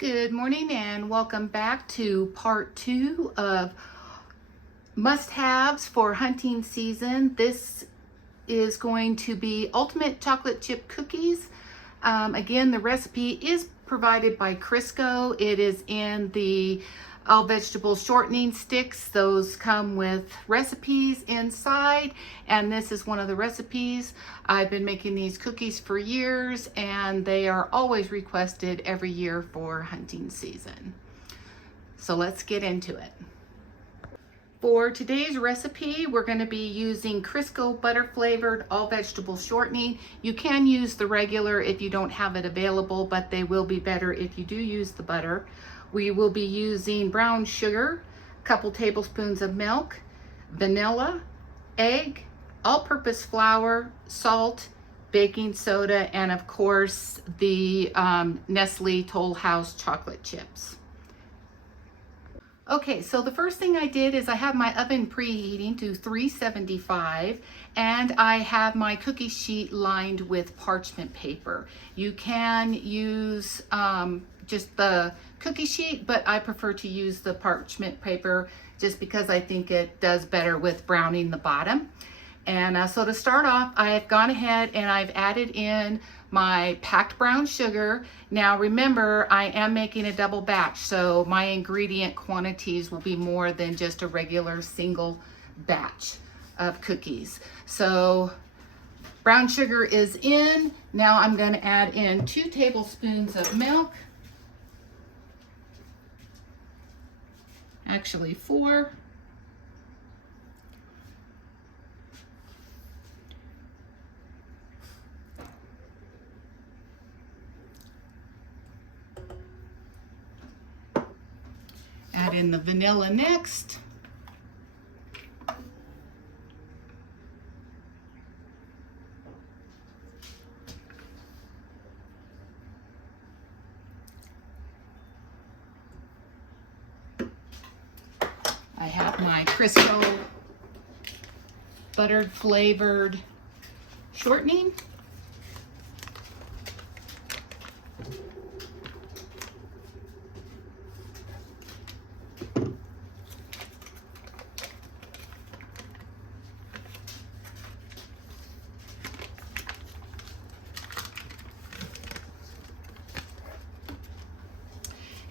Good morning and welcome back to part 2 of must-haves for hunting season. This is going to be ultimate chocolate chip cookies. Again, the recipe is provided by Crisco. It is in the all vegetable shortening sticks. Those come with recipes inside, and this is one of the recipes. I've been making these cookies for years, and they are always requested every year for hunting season. So let's get into it. For today's recipe, we're going to be using Crisco Butter-Flavored all vegetable shortening. You can use the regular if you don't have it available, but they will be better if you do use the butter. We will be using brown sugar, a couple tablespoons of milk, vanilla, egg, all-purpose flour, salt, baking soda, and of course the Nestle Toll House chocolate chips. Okay, so the first thing I did is I have my oven preheating to 375, and I have my cookie sheet lined with parchment paper. You can use just the cookie sheet, but I prefer to use the parchment paper just because I think it does better with browning the bottom. And so to start off, I have gone ahead and I've added in my packed brown sugar. Now remember, I am making a double batch, so my ingredient quantities will be more than just a regular single batch of cookies. So brown sugar is in. Now I'm going to add in 2 tablespoons of milk. Actually 4. Add in the vanilla next. I have my Crisco Butter-Flavored shortening.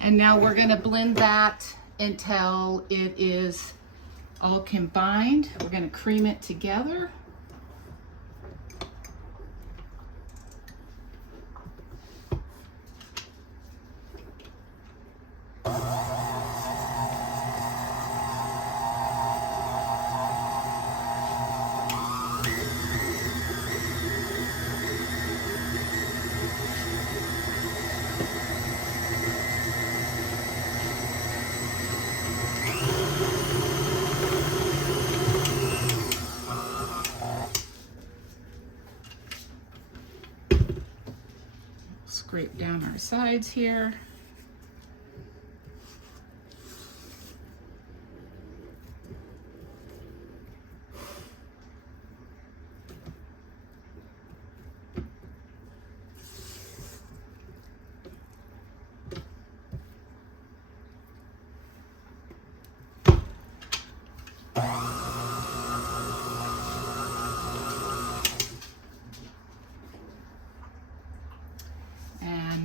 And now we're going to blend that until it is all combined. We're going to cream it together. Scrape down our sides here.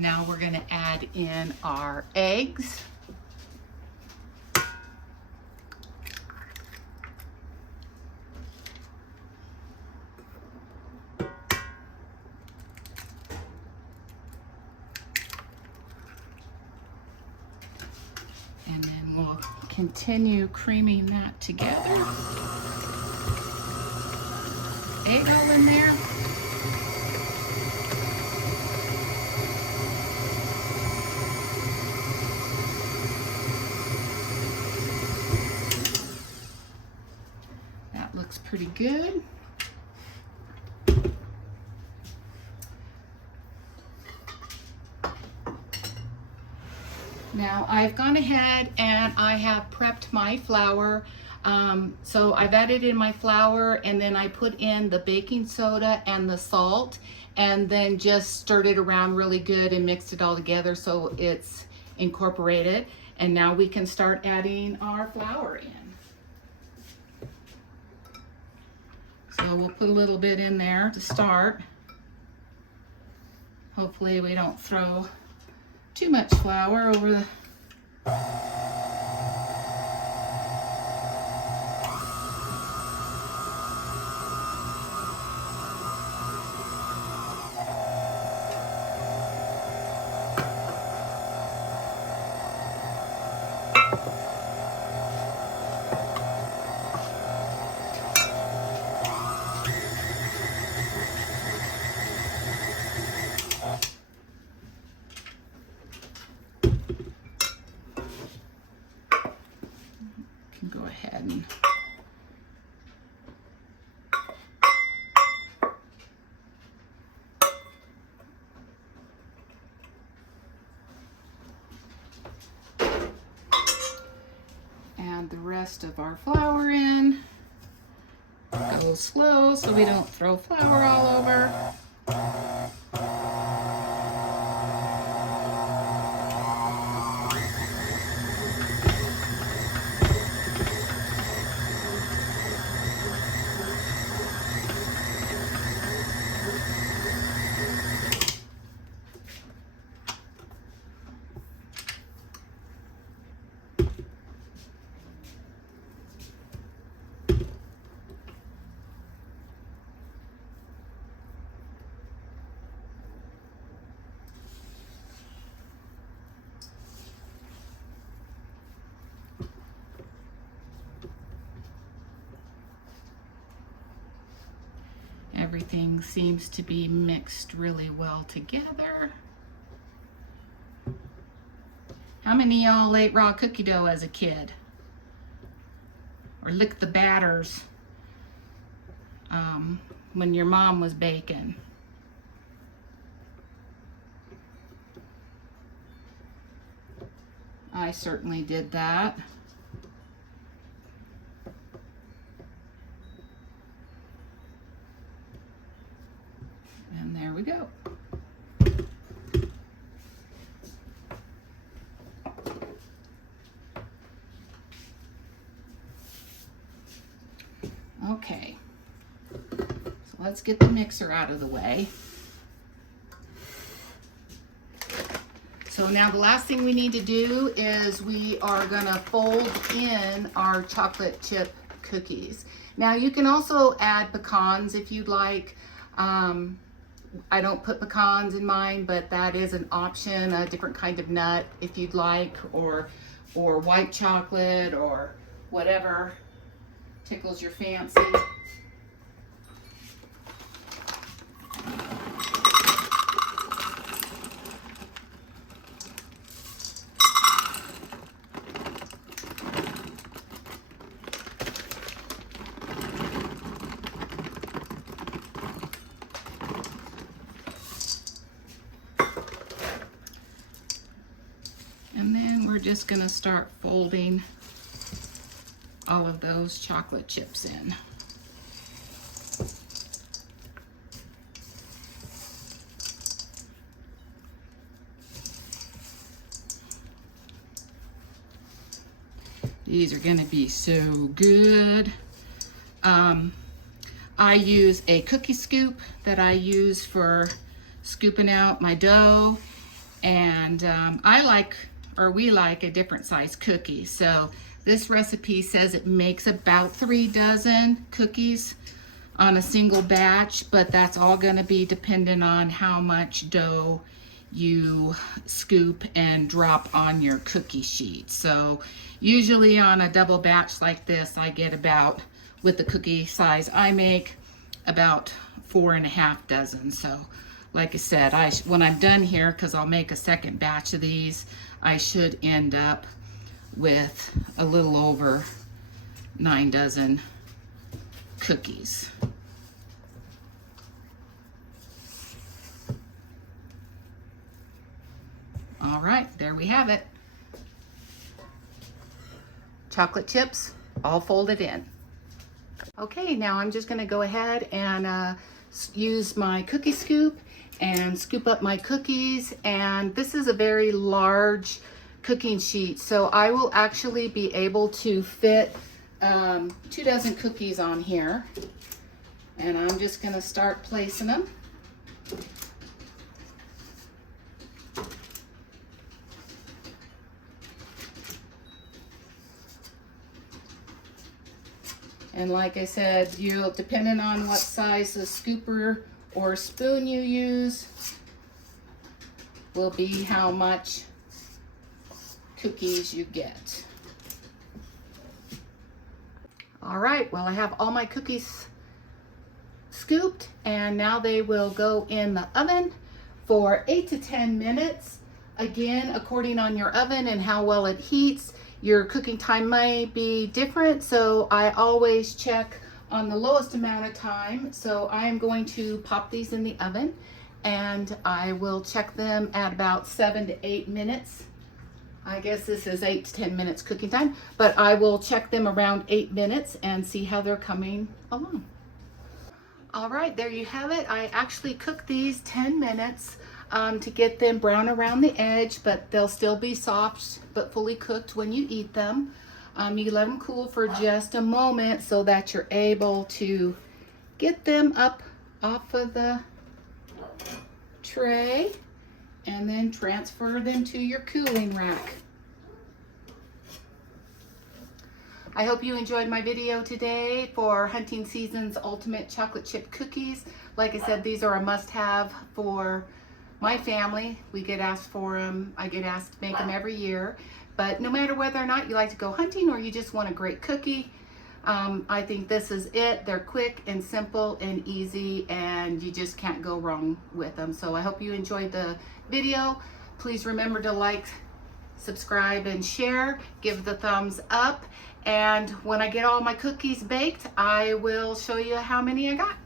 Now we're going to add in our eggs. And then we'll continue creaming that together. Egg all in there. Looks pretty good. Now I've gone ahead and I have prepped my flour. So I've added in my flour, and then I put in the baking soda and the salt, and then just stirred it around really good and mixed it all together so it's incorporated. And now we can start adding our flour in. So we'll put a little bit in there to start. Hopefully we don't throw too much flour over the go ahead and add the rest of our flour in. Go slow so we don't throw flour all over. Everything seems to be mixed really well together. How many of y'all ate raw cookie dough as a kid? Or licked the batters when your mom was baking? I certainly did that. And there we go. Okay, so let's get the mixer out of the way. So now the last thing we need to do is we are gonna fold in our chocolate chip cookies. Now you can also add pecans if you'd like. I don't put pecans in mine, but that is an option, a different kind of nut if you'd like, or white chocolate or whatever tickles your fancy. And then we're just gonna start folding all of those chocolate chips in. These are gonna be so good. I use a cookie scoop that I use for scooping out my dough, and we like a different size cookie. So this recipe says it makes about 3 dozen cookies on a single batch, but that's all gonna be dependent on how much dough you scoop and drop on your cookie sheet. So usually on a double batch like this, I get about, with the cookie size I make, about 4.5 dozen. So like I said, when I'm done here, because I'll make a second batch of these, I should end up with a little over 9 dozen cookies. All right, there we have it. Chocolate chips all folded in. Okay, now I'm just gonna go ahead and use my cookie scoop and scoop up my cookies. And this is a very large cooking sheet. So I will actually be able to fit 2 dozen cookies on here. And I'm just gonna start placing them. And like I said, depending on what size of scooper or spoon you use, will be how much cookies you get. All right, well, I have all my cookies scooped, and now they will go in the oven for 8 to 10 minutes. Again, according on your oven and how well it heats, your cooking time may be different, so I always check on the lowest amount of time. So I am going to pop these in the oven, and I will check them at about 7 to 8 minutes. I guess this is 8 to 10 minutes cooking time, but I will check them around 8 minutes and see how they're coming along. All right, there you have it. I actually cooked these 10 minutes to get them brown around the edge, but they'll still be soft but fully cooked when you eat them. You let them cool for just a moment so that you're able to get them up off of the tray and then transfer them to your cooling rack. I hope you enjoyed my video today for Hunting Season's Ultimate Chocolate Chip Cookies. Like I said, these are a must-have for my family. We get asked for them. I get asked to make them every year. But no matter whether or not you like to go hunting or you just want a great cookie, I think this is it. They're quick and simple and easy, and you just can't go wrong with them. So I hope you enjoyed the video. Please remember to like, subscribe, and share. Give the thumbs up. And when I get all my cookies baked, I will show you how many I got.